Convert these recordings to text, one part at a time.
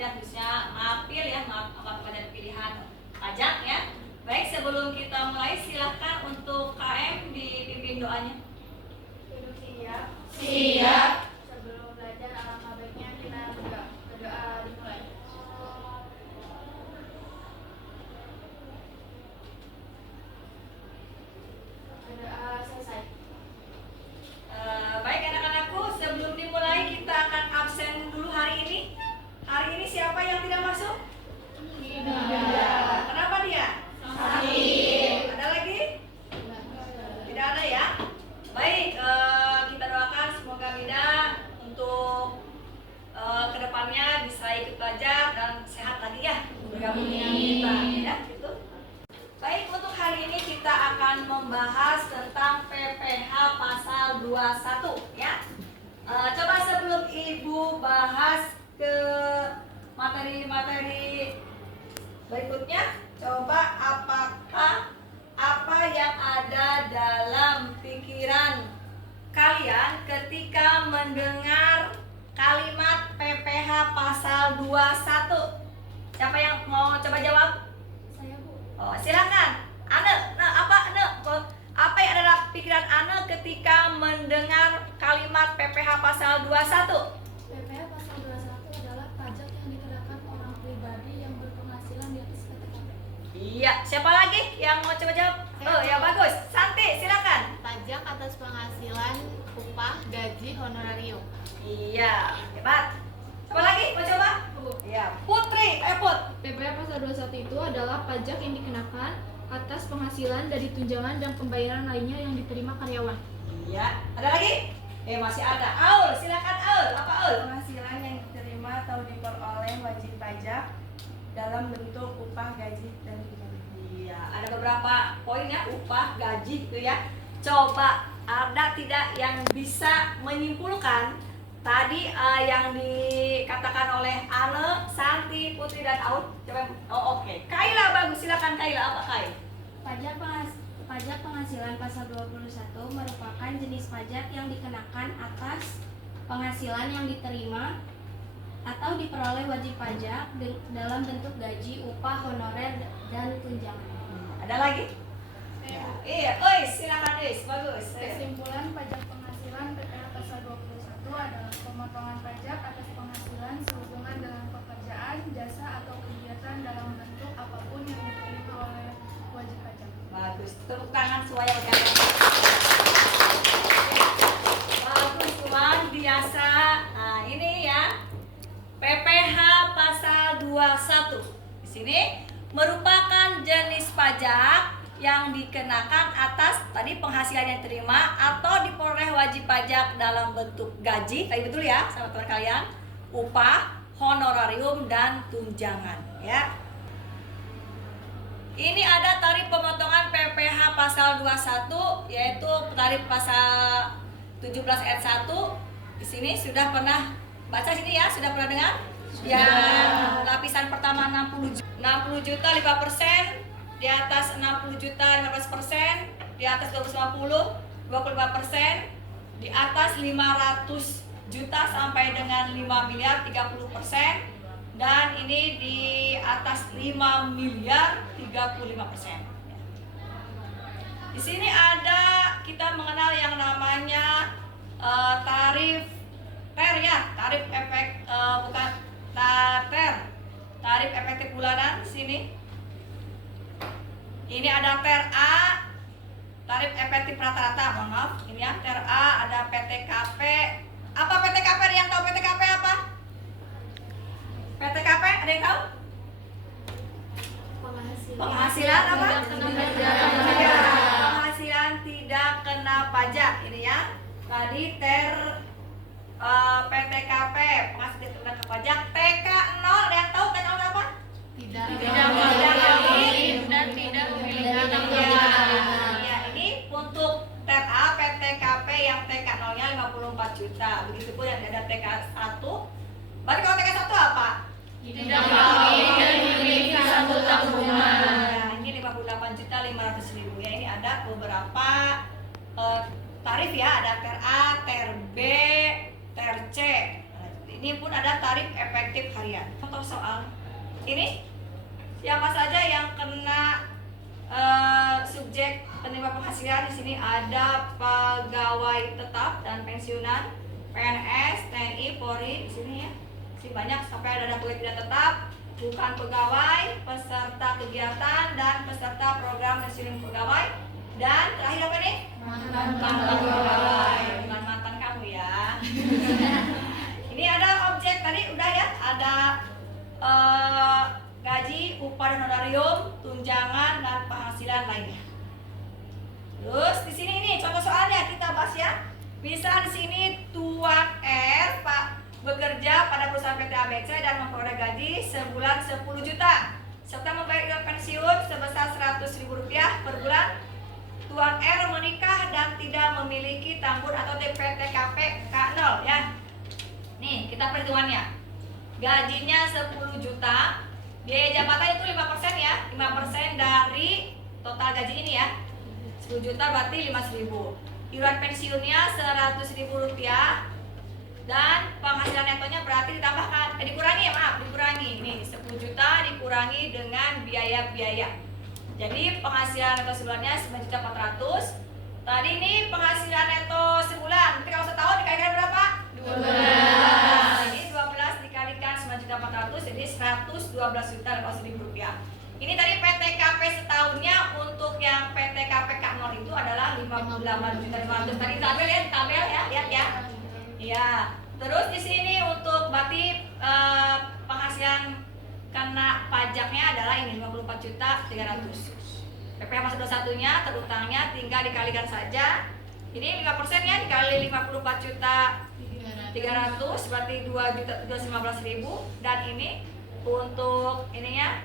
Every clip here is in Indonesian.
pajak, khususnya mapil ya, mata pelajaran pilihan pajak ya. Baik, sebelum kita mulai silahkan untuk KM dipimpin doanya. Siap. Siap. Sebelum belajar alangkah baiknya kita berdoa dimulai. Berdoa selesai. Baik anak-anakku, sebelum dimulai kita akan absen dulu hari ini. Hari ini siapa yang tidak masuk? Tidak. Kenapa dia? Sakit. Ada lagi? Tidak ada ya? Baik, kita doakan semoga Mida untuk kedepannya bisa ikut belajar dan sehat lagi ya, bergabung dengan kita ya gitu. Baik, untuk hari ini kita akan membahas tentang PPH pasal 21 ya. Coba sebelum Ibu bahas ke materi-materi berikutnya, coba apakah apa yang ada dalam pikiran kalian ketika mendengar kalimat PPH pasal 21? Siapa yang mau coba jawab? Saya, Bu. Oh, silakan. Ane, apa yang ada dalam pikiran Ane ketika mendengar kalimat PPH pasal 21? PPH pasal 21 adalah pajak yang dikenakan orang pribadi yang berpenghasilan di atas PTKP. Iya, siapa lagi yang mau coba jawab? Oh, ya bagus. Santi, silakan. Pajak atas penghasilan, upah, gaji, honorarium. Iya, hebat. Siapa lagi? Mau coba? Iya, Putri, Put. PPH pasal 21 itu adalah pajak yang dikenakan atas penghasilan dari tunjangan dan pembayaran lainnya yang diterima karyawan. Iya, ada lagi? Masih ada. Aul, silakan Aul. Apa Aul? Penghasilan yang diterima atau diperoleh wajib pajak dalam bentuk upah, gaji, dan tunjangan. Iya, ada beberapa poin ya, upah, gaji gitu ya. Coba ada tidak yang bisa menyimpulkan tadi yang dikatakan oleh Ane, Santi, Putri, dan Aul? Coba. Oh, oke. Kaila bagus, silakan Kaila. Apa Kaila? Pajak penghasilan pasal 21 merupakan jenis pajak yang dikenakan atas penghasilan yang diterima atau diperoleh wajib pajak dalam bentuk gaji, upah, honorer, dan tunjangan. Ada lagi? Iya, silakan bagus. Kesimpulan pajak penghasilan PPH pasal 21 adalah pemotongan pajak atas penghasilan sehubungan dengan pekerjaan, jasa, atau kegiatan dalam bentuk apapun yang diterima oleh wajib pajak. Bagus, tepuk tangan semuanya kalian. Bagus, luar biasa. Nah, ini ya PPH pasal 21. Di sini merupakan jenis pajak yang dikenakan atas tadi penghasilan yang diterima atau diperoleh wajib pajak dalam bentuk gaji, tadi betul ya sama teman kalian, upah, honorarium, dan tunjangan ya. Ini ada tarif pemotongan PPH pasal 21, yaitu tarif pasal 17 ayat 1. Di sini sudah pernah baca sini ya, sudah pernah dengar? Yang lapisan pertama 60 juta 5%, di atas 60 juta 15%, di atas 250 25%, di atas 500 juta sampai dengan 5 miliar 30%, dan ini di atas 5 miliar 35%. Di sini ada kita mengenal yang namanya tarif TER ya, tarif tarif efektif bulanan. Sini ini ada TER A, tarif efektif rata-rata, mohon maaf. Ini ya TER A, ada PTKP. Apa PTKP? Ada yang tahu PTKP apa? PTKP ada yang tahu? Penghasilan apa? Penghasilan tidak kena pajak. Ini ya. Tadi TER PTKP, penghasilan tidak kena pajak. TK0 ada yang tahu TK0 apa? Tidak memiliki dan tidak memiliki ya, ini untuk TER A, PTKP yang TK0-nya 54 juta. Begitupun yang ada TK1. Berarti kalau TK1 apa? tidak memiliki dan memiliki satu tabungan. Nah, ini 58.500.000 ya. Ini ada beberapa tarif ya, ada TER A, TER B, TER C. Nah, Ini pun ada tarif efektif harian. Contoh soal ini, siapa saja yang kena subjek penerima penghasilan di sini ada pegawai tetap dan pensiunan, PNS, TNI, Polri di sini ya. Sini banyak sampai ada pegawai tidak tetap, bukan pegawai, peserta kegiatan dan peserta program pensiun pegawai, dan terakhir apa nih? Mantan pegawai. Bukan mantan kamu ya. Ini ada objek tadi udah ya, ada gaji, upah dan honorarium, tunjangan dan penghasilan lainnya. Terus di sini ini contoh soalnya kita bahas ya. Bisa di sini Tuan R Pak bekerja pada perusahaan PT ABC dan memperoleh gaji sebulan 10 juta serta membayar iuran pensiun sebesar Rp100.000 per bulan. Tuan R menikah dan tidak memiliki tambur atau DPTKP K0 ya. Nih, kita perhitungannya. Gajinya 10 juta, biaya jabatan itu 5% ya. 5% dari total gaji ini ya. 10 juta berarti 5.000. Iuran pensiunnya Rp100.000 dan penghasilan netonya berarti ditambahkan dikurangi ya, maaf, dikurangi. Nih, 10 juta dikurangi dengan biaya-biaya. Jadi penghasilan neto sebulannya 9.400.000. Tadi ini penghasilan neto sebulan. Nanti kalau setahun dikalikan berapa? 12. Jadi 12 dikalikan 9.400.000 jadi Rp112.800.000. Ini tadi PTKP setahunnya untuk yang PTKP K0 itu adalah Rp58.500.000. Tadi tabel ya, lihat ya. Iya. Terus di sini untuk berarti penghasilan kena pajaknya adalah ini 54.300.000. PPh masa 21-nya terutangnya tinggal dikalikan saja. Ini 5% ya dikali 54.300.000 berarti 2.215.000 dan ini untuk ininya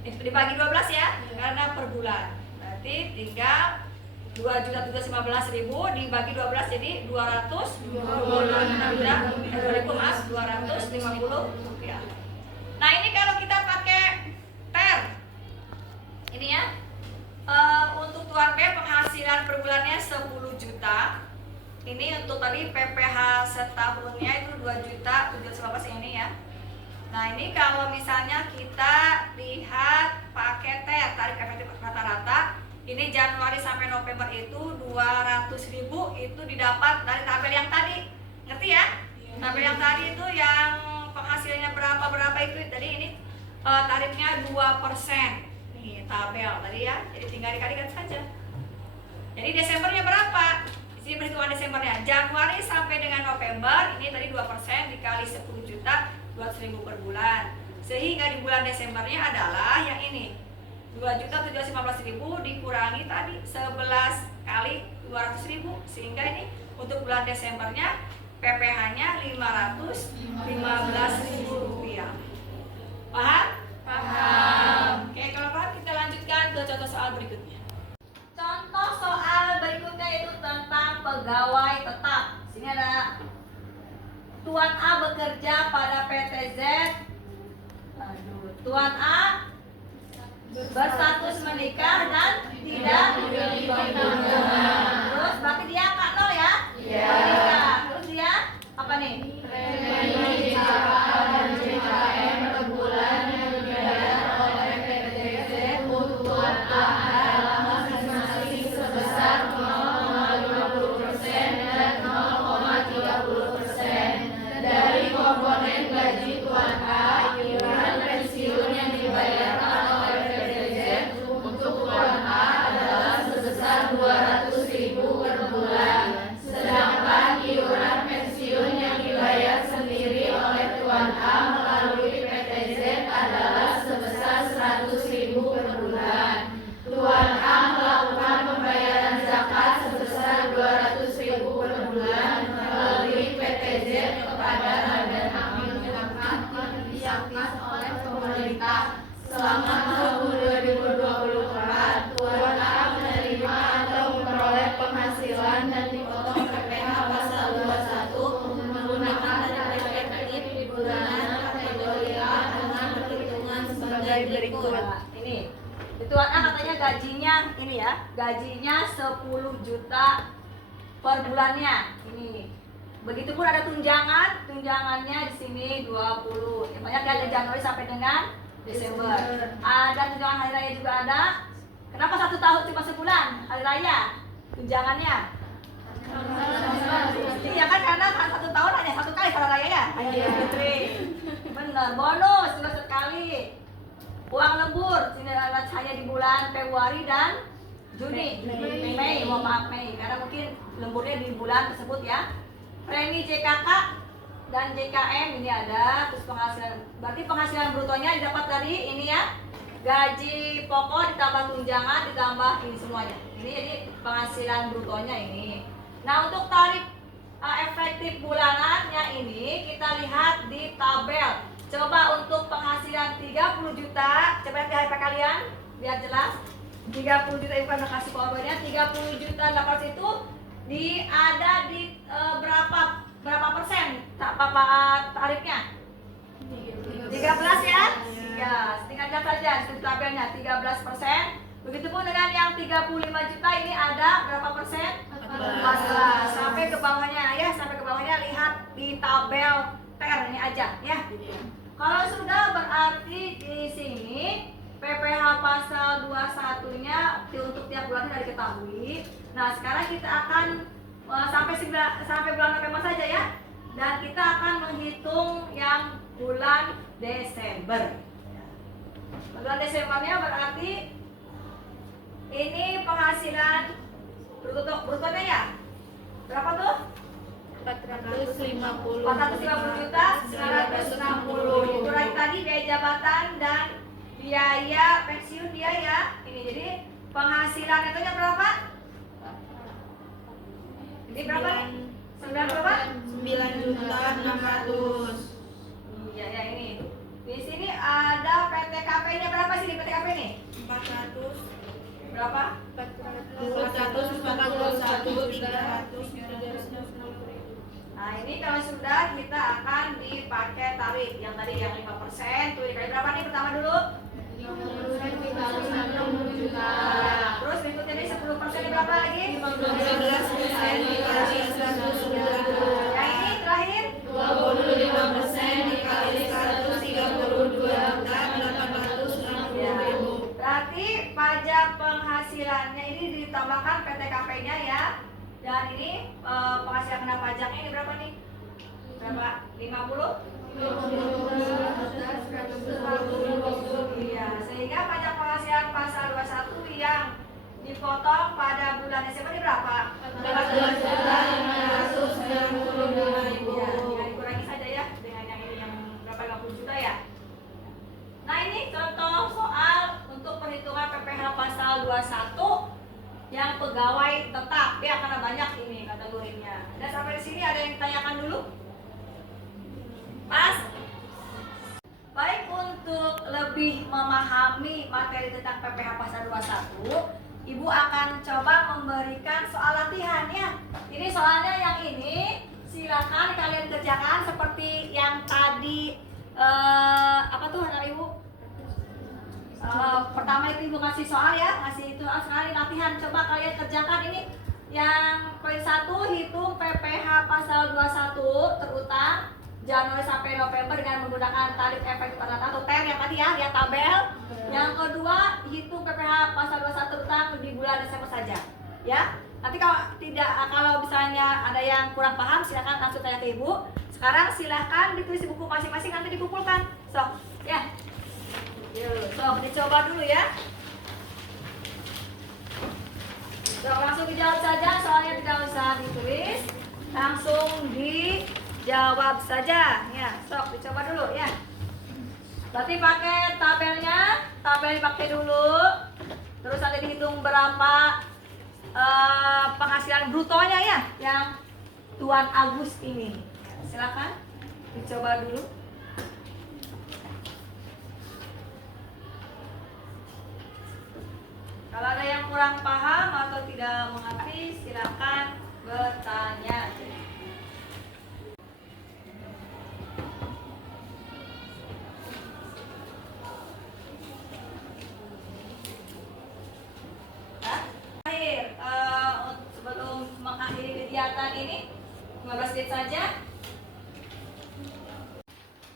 dibagi 12 ya karena per bulan. Berarti tinggal 2.215.000 dibagi 12 jadi 250 rupiah. Nah ini kalau kita pakai TER ini ya, untuk Tuan B penghasilan per bulannya 10 juta. Ini untuk tadi PPh setahunnya itu 2.715.000 ini ya. Nah ini kalau misalnya kita lihat pakai TER tarif efektif rata-rata, ini Januari sampai November itu 200.000 itu didapat dari tabel yang tadi, ngerti ya? Tabel yang tadi itu yang penghasilannya berapa itu, jadi ini tarifnya 2%. Nih tabel tadi ya, jadi tinggal dikalikan saja. Jadi Desembernya berapa? Di sini perhitungan Desembernya Januari sampai dengan November ini tadi 2% dikali 10 juta 200.000 per bulan. Sehingga di bulan Desembernya adalah yang ini 2.715.000 dikurangi tadi 11 kali 200.000 sehingga ini untuk bulan Desembernya PPh-nya Rp515.000. Paham? Paham. Oke, kalau paham kita lanjutkan ke contoh soal berikutnya. Contoh soal berikutnya itu tentang pegawai tetap. Sini ada Tuan A bekerja pada PT Z. Tuan A berstatus menikah dan tidak memiliki tanggungan. Terus berarti dia K0 ya? Iya. Menikah. Terus dia apa nih? Premi JKA dan JKM per bulan yang dibayar oleh PT Z untuk Tuan A adalah masing-masing sebesar 0,50% dan 0,30% dari komponen gaji Tuan A. Iuran pensiun yang dibayarkan oleh PT Z untuk Tuan A adalah sebesar 200.000 per bulan, sedangkan iuran pensiun yang dibayar sendiri oleh Tuan A melalui PT Z adalah sebesar 100.000 per bulan. Tuan A melakukan pembayaran zakat sebesar 200.000 per bulan melalui PT Z kepada Badan Amil Zakat yang diaktifkan oleh pemerintah. Selama tahun 2024, Tuan A menerima atau memperoleh penghasilan dan dipotong PPh pasal 21 menggunakan data efektif bulanan kategori A dengan perhitungan sebagai berikut. Ini Tuan A katanya gajinya ini ya, gajinya 10 juta per bulannya. Ini Begitupun ada tunjangan, tunjangannya di sini 20. Yang banyak ya, dari Januari sampai dengan Desember. Ada tunjangan hari raya juga ada. Kenapa 1 tahun cuma sebulan hari raya tunjangannya? Iya kan, karena 1 tahun hanya 1 kali hari raya ya. Idul Fitri. Bener, bonus juga sekali. Uang lembur, sini hanya di bulan Februari dan Juni, Mei, mohon maaf Mei, karena mungkin lemburnya di bulan tersebut ya. Premi JKK dan JKM ini ada, terus penghasilan, berarti penghasilan brutonya didapat dari ini ya, gaji pokok ditambah tunjangan ditambah ini semuanya. Ini jadi penghasilan brutonya ini. Nah untuk tarif efektif bulanannya ini kita lihat di tabel. Coba untuk penghasilan 30 juta, coba lihat di HP kalian biar jelas. 30 juta ibu kan kasih powernya, 30 juta 800 itu ada di berapa persen tarifnya? 13 ya? Ya, tinggal lihat saja di tabelnya 13%. Begitupun dengan yang 35 juta ini ada berapa persen? 14. Sampai ke bawahnya ya, sampai ke bawahnya lihat di tabel TR ini aja ya. Kalau sudah berarti di sini PPh pasal 21-nya untuk tiap bulan sudah diketahui. Nah, sekarang kita akan sampai bulan November saja ya. Dan kita akan menghitung yang bulan Desember. Bulan Desembernya berarti ini penghasilan brutonya ya. Berapa tuh? 450 juta 960. Dikurangi tadi biaya jabatan dan biaya pensiun dia ya. Ini jadi penghasilan itu berapa? Ini berapa? 9 berapa? 9.600.000. Iya ya ini. Di sini ada PTKP-nya berapa sih di PTKP ini? 400. Berapa? 441, 300. Nah ini kalau sudah kita akan dipakai tarif yang tadi yang 5% tuh dikali berapa nih pertama dulu? 60 juta. Terus berikutnya nih 10% berapa lagi? 15% dikali 100. Yang ini terakhir 25% dikali 132.860.000. berarti pajak penghasilannya ini ditambahkan PTKP-nya ya. Dan ini penghasilan kena pajaknya ini berapa nih? Berapa? 50? Iya, sehingga pajak penghasilan pasal 21 yang dipotong pada bulan Desember ini berapa? 14.592.000. Ya, dikurangi saja ya dengan yang ini yang berapa 50 juta ya. Nah ini contoh soal untuk perhitungan PPh pasal 21 yang pegawai tetap ya, karena banyak ini kategorinya. Dan sampai di sini ada yang ditanyakan dulu? Pas? Baik, untuk lebih memahami materi tentang PPh pasal 21, Ibu akan coba memberikan soal latihan ya. Ini soalnya yang ini silakan kalian kerjakan seperti yang tadi apa tuh anak Ibu? Pertama itu Ibu ngasih soal ya, ngasih itu sekali latihan. Coba kalian kerjakan ini. Yang poin 1, hitung PPh pasal 21 terutang Januari sampai November dengan menggunakan tarif efektif atau TER yang tadi ya, lihat tabel. Yang kedua, hitung PPh pasal 21 terutang di bulan Desember saja. Ya. Nanti kalau misalnya ada yang kurang paham silakan langsung tanya ke Ibu. Sekarang silakan ditulis di buku masing-masing, nanti dikumpulkan. So, ya. So, dicoba dulu ya. So, langsung dijawab saja, soalnya tidak usah ditulis. Langsung dijawab saja. Ya, so, dicoba dulu ya. Berarti pakai tabelnya, tabel dipakai dulu. Terus nanti dihitung berapa penghasilan brutonya ya, yang Tuan Agus ini. Silakan dicoba dulu. Kalau ada yang kurang paham atau tidak mengerti, silakan bertanya. Terakhir, sebelum mengakhiri kegiatan ini, 15 menit saja.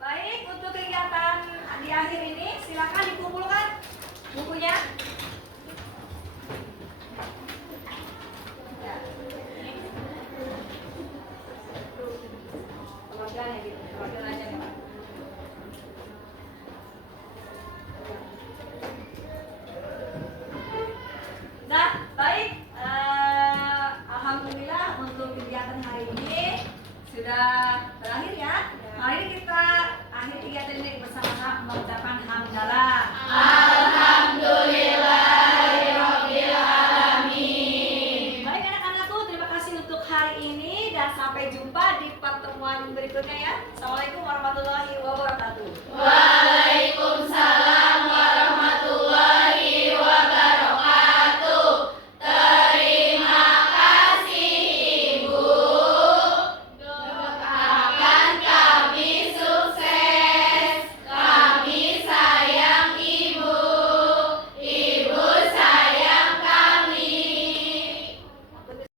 Baik, untuk kegiatan di akhir ini silakan dikumpulkan bukunya. Ya. Perwakilan ya gitu, perwakilan aja ya. Nah, baik. Alhamdulillah untuk kegiatan hari ini sudah berakhir ya. Hari ini kita akhir kegiatan ini bersama-sama mengucapkan hamdalah. Alhamdulillahirabbil alamin. Baik anak-anakku, terima kasih untuk hari ini dan sampai jumpa di pertemuan berikutnya ya. Assalamualaikum warahmatullahi wabarakatuh. Waalaikumsalam.